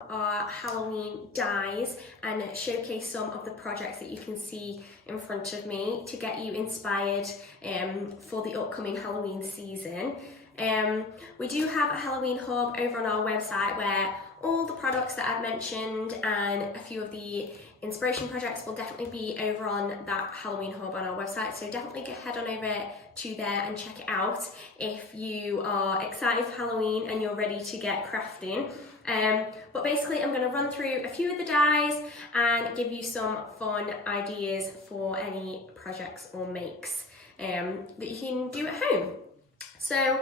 our Halloween dies and showcase some of the projects that you can see in front of me to get you inspired for the upcoming Halloween season. We do have a Halloween hub over on our website where all the products that I've mentioned and a few of the inspiration projects will definitely be over on that Halloween hub on our website, so definitely head on over to there and check it out if you are excited for Halloween and you're ready to get crafting. But basically I'm going to run through a few of the dies and give you some fun ideas for any projects or makes that you can do at home. So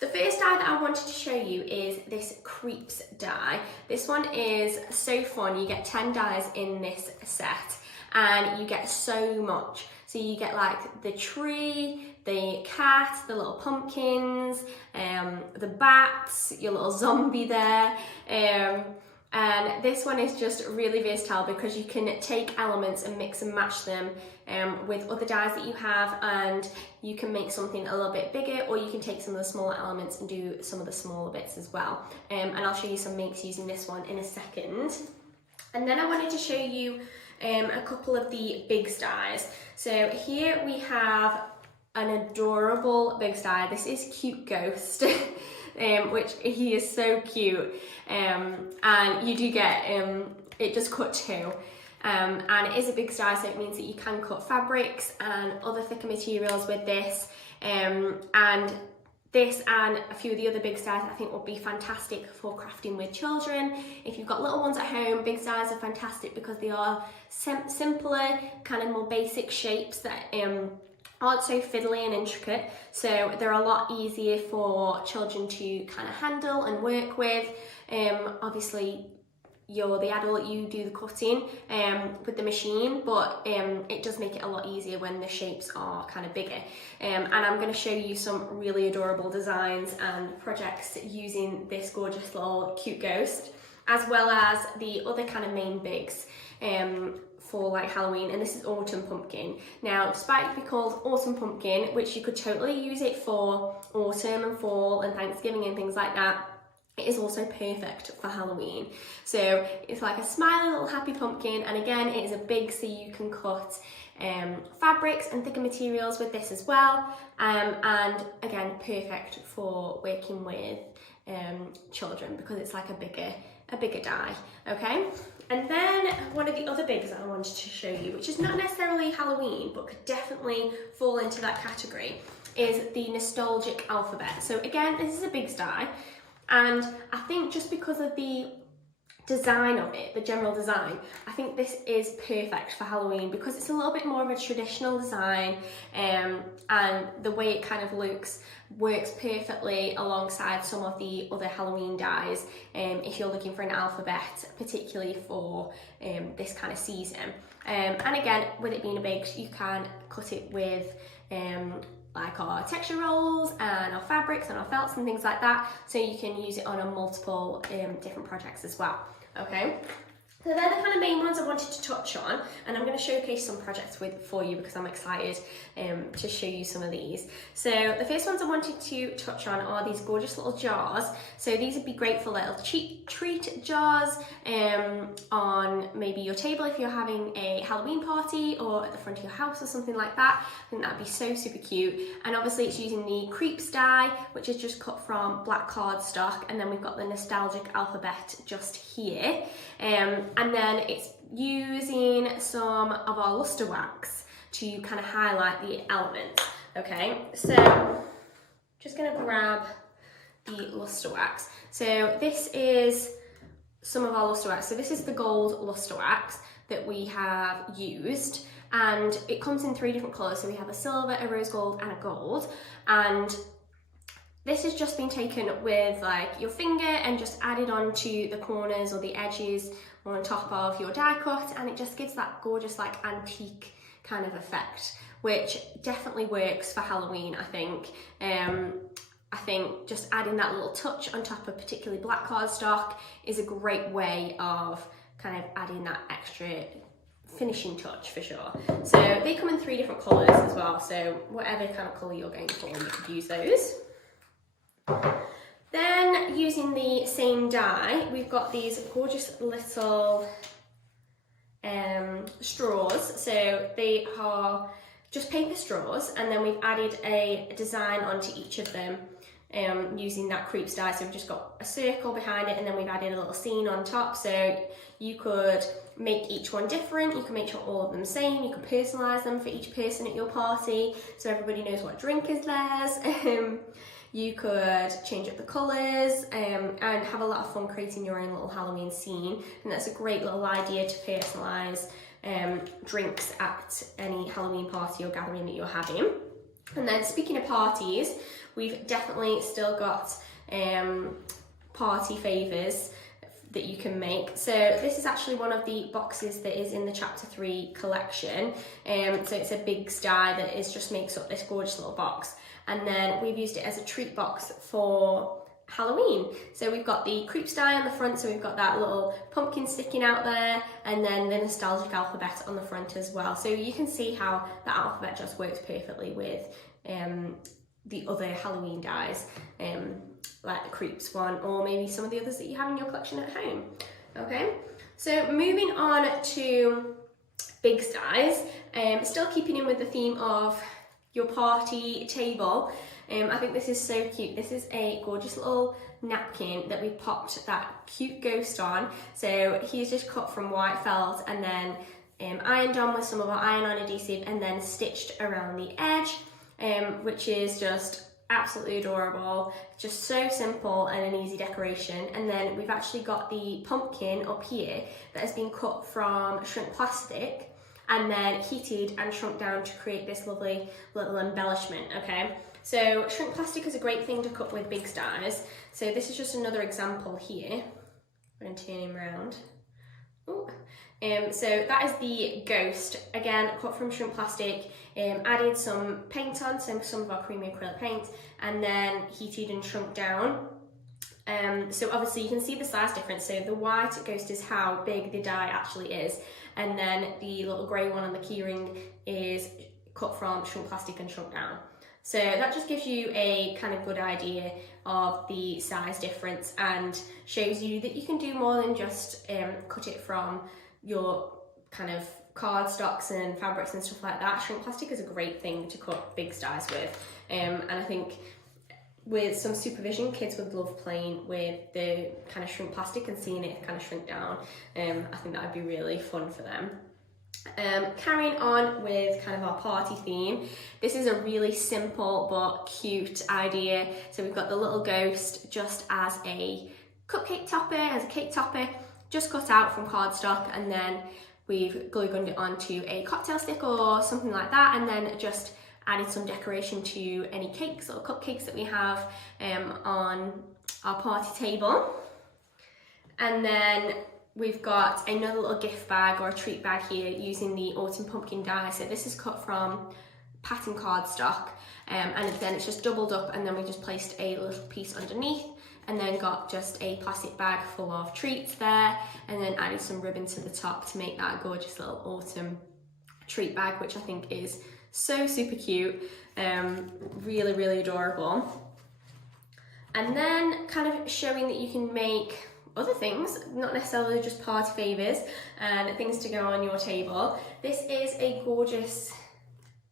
the first die that I wanted to show you is this Creeps die. This one is so fun. You get 10 dies in this set and you get so much. So you get like the tree, the cat, the little pumpkins, the bats, your little zombie there. And this one is just really versatile because you can take elements and mix and match them with other dies that you have, and you can make something a little bit bigger, or you can take some of the smaller elements and do some of the smaller bits as well. And I'll show you some makes using this one in a second. And then I wanted to show you a couple of the big dies. So here we have an adorable big die. This is Cute Ghost. Which he is so cute, and you do get it just cut two, and it is a big die, so it means that you can cut fabrics and other thicker materials with this, and this and a few of the other big dies I think will be fantastic for crafting with children. If you've got little ones at home, big dies are fantastic because they are simpler, kind of more basic shapes that aren't so fiddly and intricate, so they're a lot easier for children to kind of handle and work with. Obviously you're the adult, you do the cutting with the machine, but it does make it a lot easier when the shapes are kind of bigger. And I'm going to show you some really adorable designs and projects using this gorgeous little Cute Ghost, as well as the other kind of main bigs for like Halloween, and this is Autumn Pumpkin. Now, despite it being called Autumn Pumpkin, which you could totally use it for autumn and fall and Thanksgiving and things like that, it is also perfect for Halloween. So it's like a smiley little happy pumpkin, and again it is a big, so you can cut fabrics and thicker materials with this as well, and again perfect for working with children because it's like a bigger die. Okay, and then one of the other bigs that I wanted to show you, which is not necessarily Halloween but could definitely fall into that category, is the nostalgic alphabet. So again, this is a big die, and I think just because of the design of it, the general design, I think this is perfect for Halloween because it's a little bit more of a traditional design, and the way it kind of looks works perfectly alongside some of the other Halloween dies if you're looking for an alphabet, particularly for this kind of season. And again, with it being a big, you can cut it with like our texture rolls and our fabrics and our felts and things like that, so you can use it on a multiple different projects as well. Okay, so they're the kind of main ones I wanted to touch on, and I'm going to showcase some projects for you because I'm excited to show you some of these. So the first ones I wanted to touch on are these gorgeous little jars. So these would be great for little treat jars on maybe your table if you're having a Halloween party, or at the front of your house or something like that. I think that'd be so super cute. And obviously it's using the Creeps die, which is just cut from black cardstock, and then we've got the nostalgic alphabet just here. And then it's using some of our luster wax to kind of highlight the elements. Okay, so just gonna grab the luster wax. So this is some of our luster wax. So this is the gold luster wax that we have used, and it comes in 3 different colours. So we have a silver, a rose gold and a gold, and this has just been taken with like your finger and just added onto the corners or the edges or on top of your die cut, and it just gives that gorgeous like antique kind of effect, which definitely works for Halloween, I think. I think just adding that little touch on top of particularly black cardstock is a great way of kind of adding that extra finishing touch for sure. So they come in 3 different colours as well, so whatever kind of colour you're going for, you could use those. Then then using the same die, we've got these gorgeous little straws. So they are just paper straws, and then we've added a design onto each of them using that creeps die. So we've just got a circle behind it, and then we've added a little scene on top. So you could make each one different, you can make sure all of them the same, you can personalise them for each person at your party so everybody knows what drink is theirs. You could change up the colours and have a lot of fun creating your own little Halloween scene, and that's a great little idea to personalise drinks at any Halloween party or gathering that you're having. And then speaking of parties, we've definitely still got party favours that you can make. So this is actually one of the boxes that is in the chapter 3 collection. So it's a big die that just makes up this gorgeous little box. And then we've used it as a treat box for Halloween. So we've got the creeps die on the front, so we've got that little pumpkin sticking out there, and then the nostalgic alphabet on the front as well. So you can see how the alphabet just works perfectly with the other Halloween dies, like the creeps one, or maybe some of the others that you have in your collection at home. Okay, so moving on to big dies, still keeping in with the theme of your party table. I think this is so cute. This is a gorgeous little napkin that we popped that cute ghost on. So he's just cut from white felt and then ironed on with some of our iron-on adhesive and then stitched around the edge, which is just absolutely adorable. Just so simple and an easy decoration. And then we've actually got the pumpkin up here that has been cut from shrink plastic and then heated and shrunk down to create this lovely little embellishment, okay? So shrink plastic is a great thing to cut with big dies. So this is just another example here. I'm going to turn him around. Ooh. So that is the ghost, again cut from shrink plastic, added some paint on, so some of our creamy acrylic paint, and then heated and shrunk down. So obviously you can see the size difference. So the white ghost is how big the die actually is, and then the little grey one on the keyring is cut from shrink plastic and shrunk down. So that just gives you a kind of good idea of the size difference and shows you that you can do more than just cut it from your kind of cardstocks and fabrics and stuff like that. Shrink plastic is a great thing to cut big dies with, and I think with some supervision, kids would love playing with the kind of shrink plastic and seeing it kind of shrink down. I think that would be really fun for them. Carrying on with kind of our party theme, this is a really simple but cute idea. So we've got the little ghost just as a cupcake topper, as a cake topper, just cut out from cardstock, and then we've glue gunned it onto a cocktail stick or something like that, and then just added some decoration to any cakes or cupcakes that we have on our party table. And then we've got another little gift bag or a treat bag here using the autumn pumpkin die. So this is cut from pattern cardstock, and then it's just doubled up, and then we just placed a little piece underneath, and then got just a plastic bag full of treats there, and then added some ribbon to the top to make that gorgeous little autumn treat bag, which I think is so super cute, really, really adorable. And then kind of showing that you can make other things, not necessarily just party favours and things to go on your table. This is a gorgeous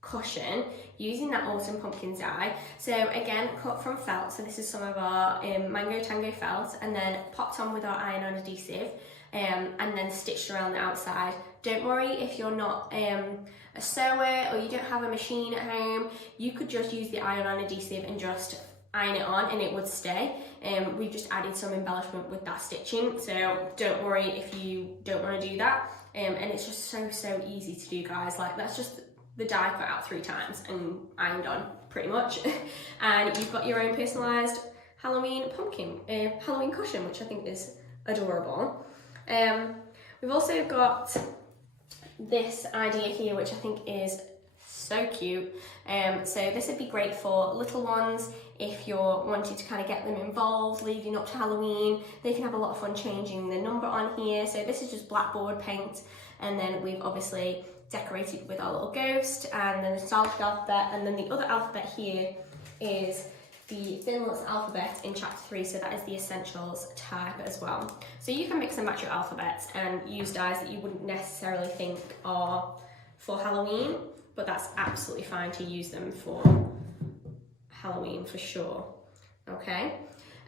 cushion using that autumn pumpkin die. So again, cut from felt. So this is some of our Mango Tango felt, and then popped on with our iron-on adhesive, and then stitched around the outside. Don't worry if you're not a sewer or you don't have a machine at home, you could just use the iron-on adhesive and just iron it on and it would stay. We've just added some embellishment with that stitching, so don't worry if you don't want to do that. And it's just so easy to do, guys. Like, that's just the die cut out 3 times and ironed on pretty much. And you've got your own personalised Halloween pumpkin, Halloween cushion, which I think is adorable. We've also got this idea here, which I think is so cute. So this would be great for little ones if you're wanting to kind of get them involved leading up to Halloween. They can have a lot of fun changing the number on here. So this is just blackboard paint, and then we've obviously decorated with our little ghost and the nostalgic alphabet, and then the other alphabet here is the Finland's alphabet in chapter 3, so that is the essentials type as well. So you can mix and match your alphabets and use dies that you wouldn't necessarily think are for Halloween, but that's absolutely fine to use them for Halloween for sure. Okay,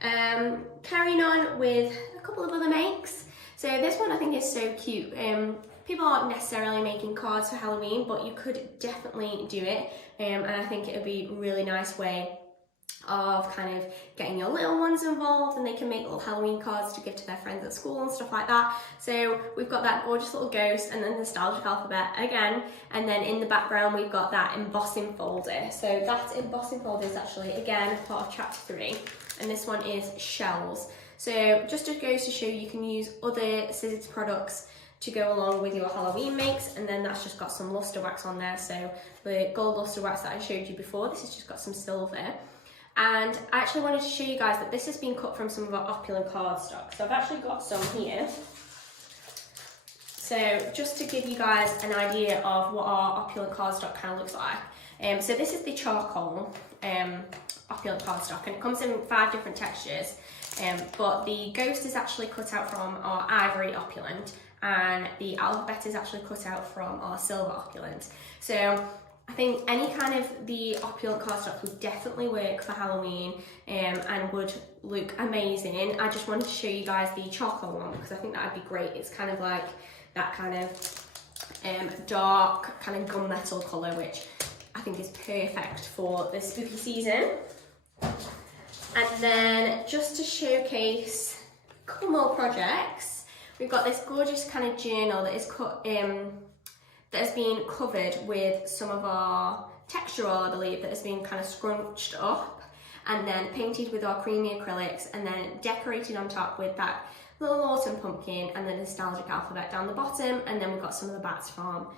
carrying on with a couple of other makes. So this one I think is so cute. People aren't necessarily making cards for Halloween, but you could definitely do it, and I think it would be a really nice way of kind of getting your little ones involved, and they can make little Halloween cards to give to their friends at school and stuff like that. So we've got that gorgeous little ghost and then the nostalgic alphabet again, and then in the background we've got that embossing folder. So that embossing folder is actually again part of chapter 3, and this one is shells. So just goes to show you can use other Sizzix products to go along with your Halloween makes, and then that's just got some luster wax on there. So the gold luster wax that I showed you before, this has just got some silver. And I actually wanted to show you guys that this has been cut from some of our opulent cardstock. So I've actually got some here. So just to give you guys an idea of what our opulent cardstock kind of looks like. So this is the charcoal opulent cardstock, and it comes in 5 different textures. But the ghost is actually cut out from our ivory opulent, and the alphabet is actually cut out from our silver opulent. So I think any kind of the opulent cardstock would definitely work for Halloween, and would look amazing. I just wanted to show you guys the charcoal one because I think that would be great. It's kind of like that kind of dark kind of gunmetal colour, which I think is perfect for the spooky season. And then just to showcase a couple more projects, we've got this gorgeous kind of journal that is cut that has been covered with some of our textural, I believe, that has been kind of scrunched up and then painted with our creamy acrylics and then decorated on top with that little autumn pumpkin and the nostalgic alphabet down the bottom, and then we've got some of the bats from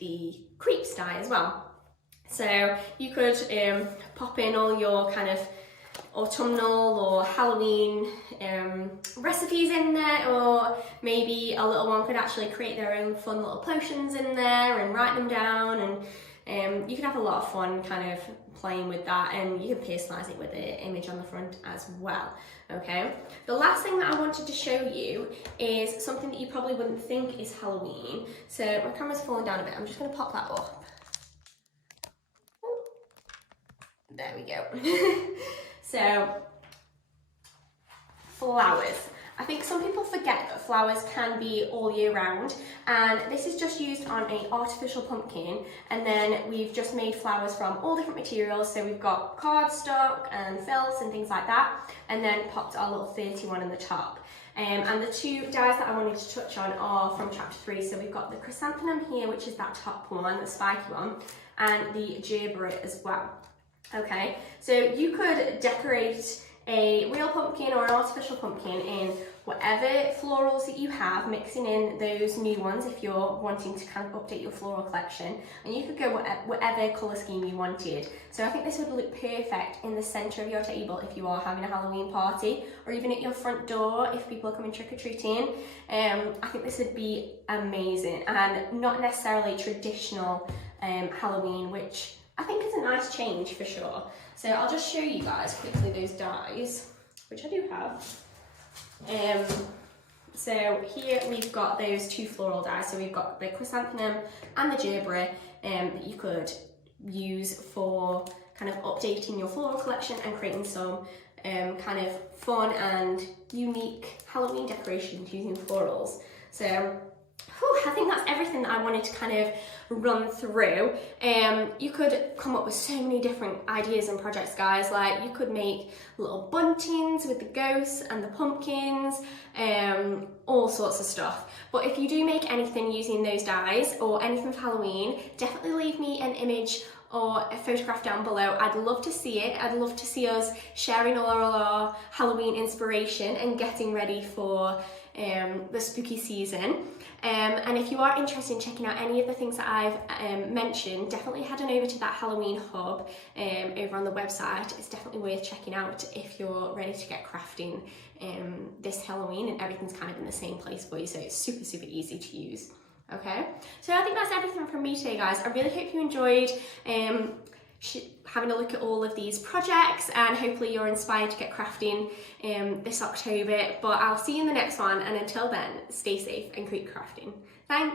the creeps die as well. So you could pop in all your kind of autumnal or Halloween recipes in there, or maybe a little one could actually create their own fun little potions in there and write them down, and you can have a lot of fun kind of playing with that, and you can personalise it with the image on the front as well. Okay, the last thing that I wanted to show you is something that you probably wouldn't think is Halloween. So my camera's falling down a bit, I'm just going to pop that up. There we go. So, flowers. I think some people forget that flowers can be all year round, and this is just used on an artificial pumpkin, and then we've just made flowers from all different materials. So we've got cardstock and felt and things like that, and then popped our little 31 in the top. And the 2 dies that I wanted to touch on are from chapter 3. So we've got the chrysanthemum here, which is that top one, the spiky one, and the gerbera as well. Okay, so you could decorate a real pumpkin or an artificial pumpkin in whatever florals that you have, mixing in those new ones if you're wanting to kind of update your floral collection, and you could go whatever colour scheme you wanted. So I think this would look perfect in the centre of your table if you are having a Halloween party, or even at your front door if people are coming trick-or-treating. I think this would be amazing, and not necessarily traditional Halloween, which I think is a nice change for sure. So I'll just show you guys quickly those dies, which I do have. So here we've got those 2 floral dies. So we've got the chrysanthemum and the gerbera that you could use for kind of updating your floral collection and creating some kind of fun and unique Halloween decorations using florals. So I think that's everything that I wanted to kind of run through. You could come up with so many different ideas and projects, guys. Like you could make little buntings with the ghosts and the pumpkins, all sorts of stuff. But if you do make anything using those dies or anything for Halloween, definitely leave me an image or a photograph down below. I'd love to see it. I'd love to see us sharing all our Halloween inspiration and getting ready for the spooky season. And if you are interested in checking out any of the things that I've mentioned, definitely head on over to that Halloween hub over on the website. It's definitely worth checking out if you're ready to get crafting this Halloween, and everything's kind of in the same place for you, so it's super, super easy to use. Okay, so I think that's everything from me today, guys. I really hope you enjoyed having a look at all of these projects, and hopefully you're inspired to get crafting this October. But I'll see you in the next one, and until then, stay safe and keep crafting. Thanks.